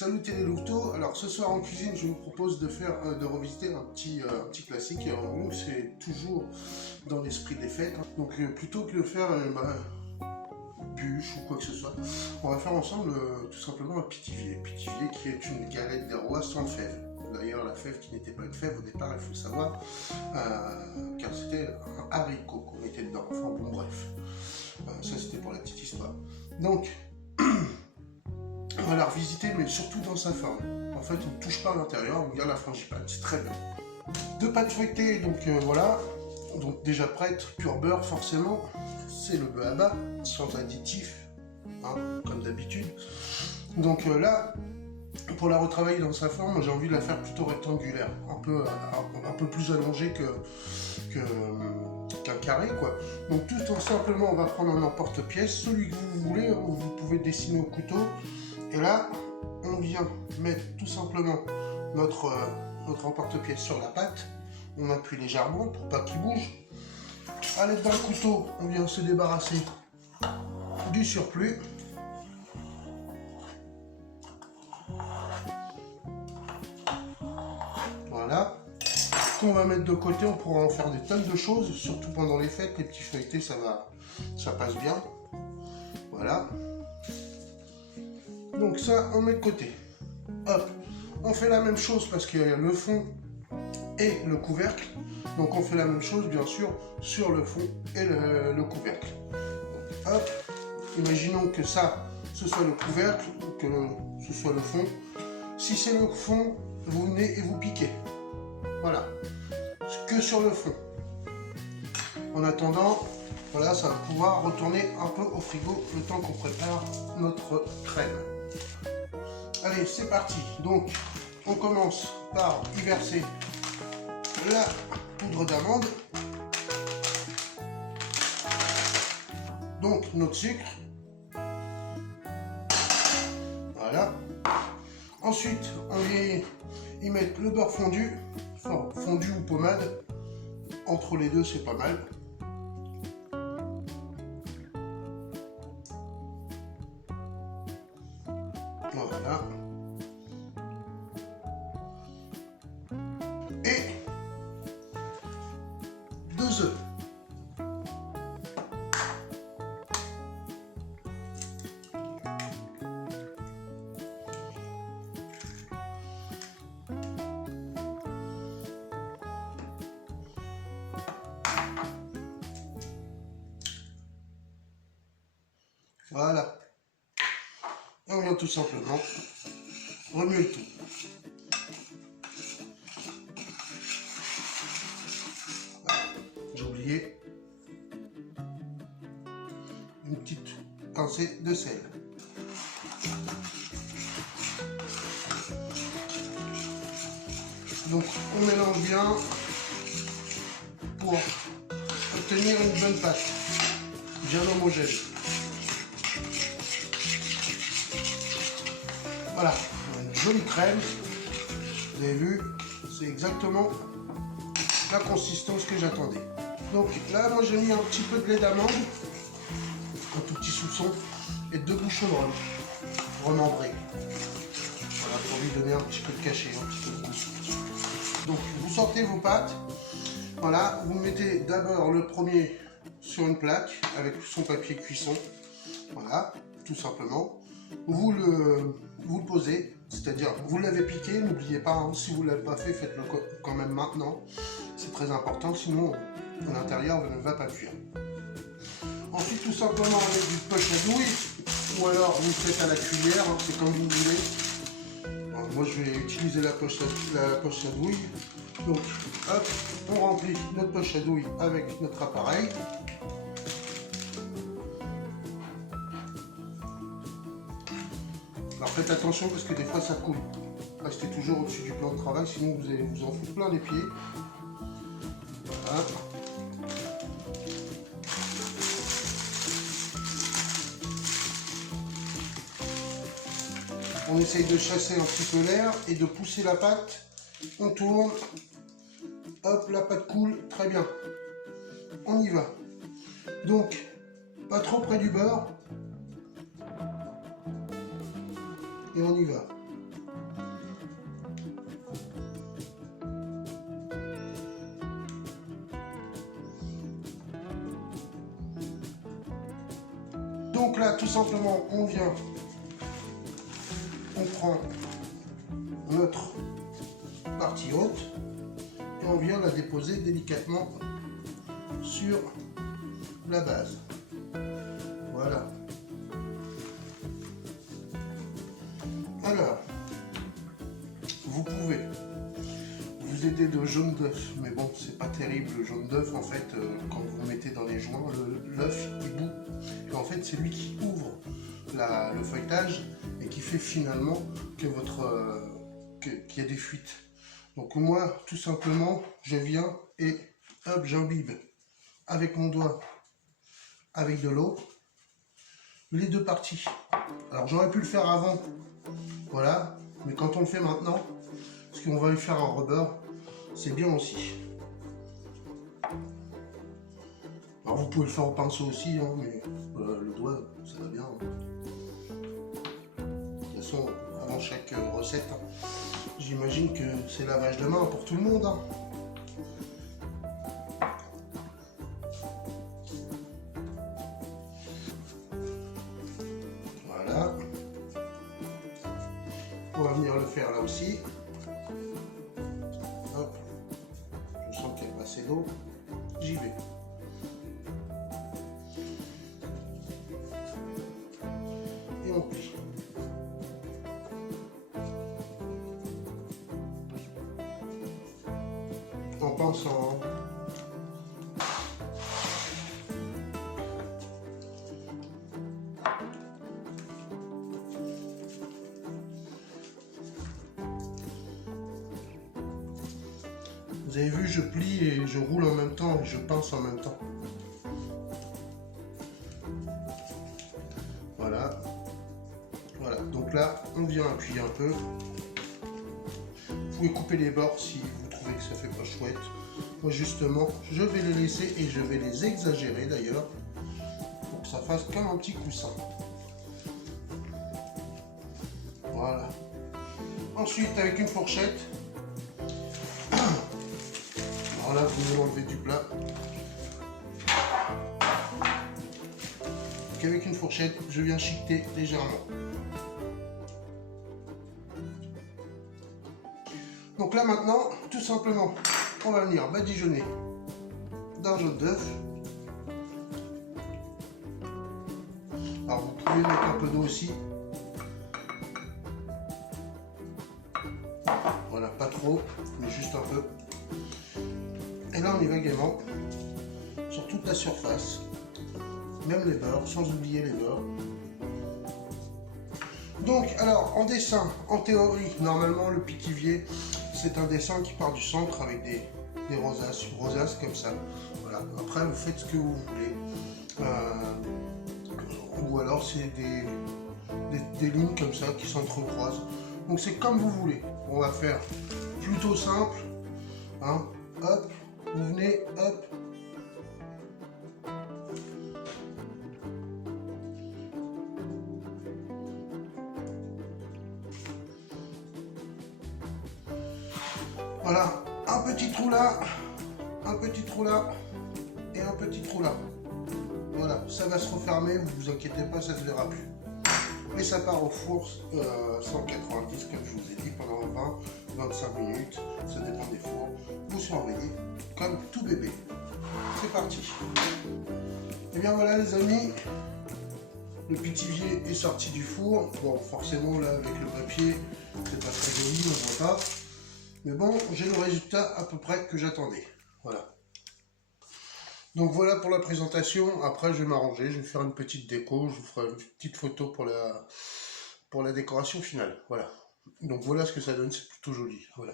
Salut les louveteaux, alors ce soir en cuisine je vous propose de revisiter un petit classique. Alors nous c'est toujours dans l'esprit des fêtes, donc plutôt que de faire bûche ou quoi que ce soit, on va faire ensemble tout simplement un pitivier. Pitivier qui est une galette des rois sans fève. D'ailleurs la fève qui n'était pas une fève au départ, il faut le savoir, car c'était un haricot qu'on mettait dedans, enfin bon bref, ça c'était pour la petite histoire. Donc on va la revisiter, mais surtout dans sa forme. En fait, on ne touche pas à l'intérieur, on garde la frangipane, c'est très bien. Deux pâtes feuilletées, donc voilà. Donc déjà prête, pur beurre forcément. C'est le beurre à bas, sans additifs, hein, comme d'habitude. Donc là, pour la retravailler dans sa forme, moi j'ai envie de la faire plutôt rectangulaire, un peu plus allongée qu'un carré, quoi. Donc tout simplement, on va prendre un emporte-pièce, celui que vous voulez, hein, vous pouvez dessiner au couteau. Et là, on vient mettre tout simplement notre emporte-pièce sur la pâte. On appuie légèrement pour pas qu'il bouge. À l'aide d'un couteau, on vient se débarrasser du surplus. Voilà. Qu'on va mettre de côté, on pourra en faire des tonnes de choses, surtout pendant les fêtes. Les petits feuilletés, ça passe bien. Voilà. Donc ça, on met de côté. Hop, on fait la même chose parce qu'il y a le fond et le couvercle. Donc on fait la même chose, bien sûr, sur le fond et le couvercle. Donc, hop, imaginons que ça, ce soit le couvercle, que ce soit le fond. Si c'est le fond, vous venez et vous piquez. Voilà, que sur le fond. En attendant, voilà, ça va pouvoir retourner un peu au frigo le temps qu'on prépare notre crème. Allez, c'est parti. Donc, on commence par y verser la poudre d'amande. Donc, notre sucre. Voilà. Ensuite, on vient y mettre le beurre fondu. Enfin, fondu ou pommade. Entre les deux, c'est pas mal. Voilà. Et 2 œufs. Voilà. Et on vient tout simplement remuer le tout. J'ai oublié une petite pincée de sel. Donc on mélange bien pour obtenir une bonne pâte, bien homogène. Voilà, une jolie crème. Vous avez vu, c'est exactement la consistance que j'attendais. Donc là, moi j'ai mis un petit peu de lait d'amande, un tout petit soupçon, et 2 bouchons de rhum remembrés. Voilà, pour lui donner un petit peu de cachet, un petit peu de goût. Donc vous sortez vos pâtes. Voilà, vous mettez d'abord le premier sur une plaque avec son papier cuisson. Voilà, tout simplement. Vous le posez, c'est-à-dire vous l'avez piqué, n'oubliez pas, hein, si vous ne l'avez pas fait, faites-le quand même maintenant. C'est très important, sinon l'intérieur ne va pas cuire. Ensuite, tout simplement avec du poche à douille, ou alors vous le faites à la cuillère, hein, c'est comme vous voulez. Alors, moi je vais utiliser la poche à douille. Donc hop, on remplit notre poche à douille avec notre appareil. Alors faites attention parce que des fois ça coule. Restez toujours au-dessus du plan de travail, sinon vous allez vous en foutre plein les pieds. Voilà. On essaye de chasser un petit peu l'air et de pousser la pâte. On tourne. Hop, la pâte coule. Très bien. On y va. Donc, pas trop près du beurre. Et on y va. Donc là, tout simplement, on vient, on prend notre partie haute et on vient la déposer délicatement sur la base. Voilà. Alors, vous pouvez vous aider de jaune d'œuf, mais bon, c'est pas terrible le jaune d'œuf en fait, quand vous mettez dans les joints, l'œuf il bout. Et en fait, c'est lui qui ouvre le feuilletage et qui fait finalement que qu'il y a des fuites. Donc moi, tout simplement, je viens et hop, j'imbibe avec mon doigt, avec de l'eau, les deux parties. Alors j'aurais pu le faire avant, voilà, mais quand on le fait maintenant, parce qu'on va lui faire un rebord, c'est bien aussi. Alors vous pouvez le faire au pinceau aussi, hein, mais le doigt, ça va bien. De toute façon, avant chaque recette, hein, j'imagine que c'est lavage de main pour tout le monde. Hein. Voilà. On va venir le faire là aussi. Hop. Je sens qu'il y a pas assez d'eau. J'y vais. Et on plie. En pensant. Vous avez vu, je plie et je roule en même temps et je pince en même temps. Voilà. Voilà. Donc là, on vient appuyer un peu. Vous pouvez couper les bords si vous trouvez que ça fait pas chouette. Moi justement, je vais les laisser et je vais les exagérer d'ailleurs pour que ça fasse comme un petit coussin. Voilà. Ensuite, avec une fourchette, alors là, vous me l'enlevez du plat. Donc avec une fourchette, je viens chiqueter légèrement. Donc là maintenant, tout simplement, on va venir badigeonner d'un jaune d'œuf. Alors vous pouvez mettre un peu d'eau aussi. Voilà, pas trop, mais juste un peu. Et là on y va gaiement sur toute la surface, même les bords, sans oublier les bords. Donc alors en dessin, en théorie, normalement le pithiviers, c'est un dessin qui part du centre avec des rosaces comme ça. Voilà. Après vous faites ce que vous voulez. Ou alors c'est des lignes comme ça qui s'entrecroisent. Donc c'est comme vous voulez. On va faire plutôt simple. Hein. Hop, vous venez, hop. Voilà, un petit trou là, un petit trou là et un petit trou là. Voilà, ça va se refermer, vous vous inquiétez pas, ça ne se verra plus. Et ça part au four 190 comme je vous ai dit pendant 20-25 minutes, ça dépend des fours. Vous surveillez comme tout bébé. C'est parti. Et bien voilà les amis, le pithiviers est sorti du four. Bon forcément là avec le papier, c'est pas très joli, on voit pas. Mais bon, j'ai le résultat à peu près que j'attendais. Voilà. Donc voilà pour la présentation. Après, je vais m'arranger. Je vais faire une petite déco. Je vous ferai une petite photo pour la décoration finale. Voilà. Donc voilà ce que ça donne. C'est plutôt joli. Voilà.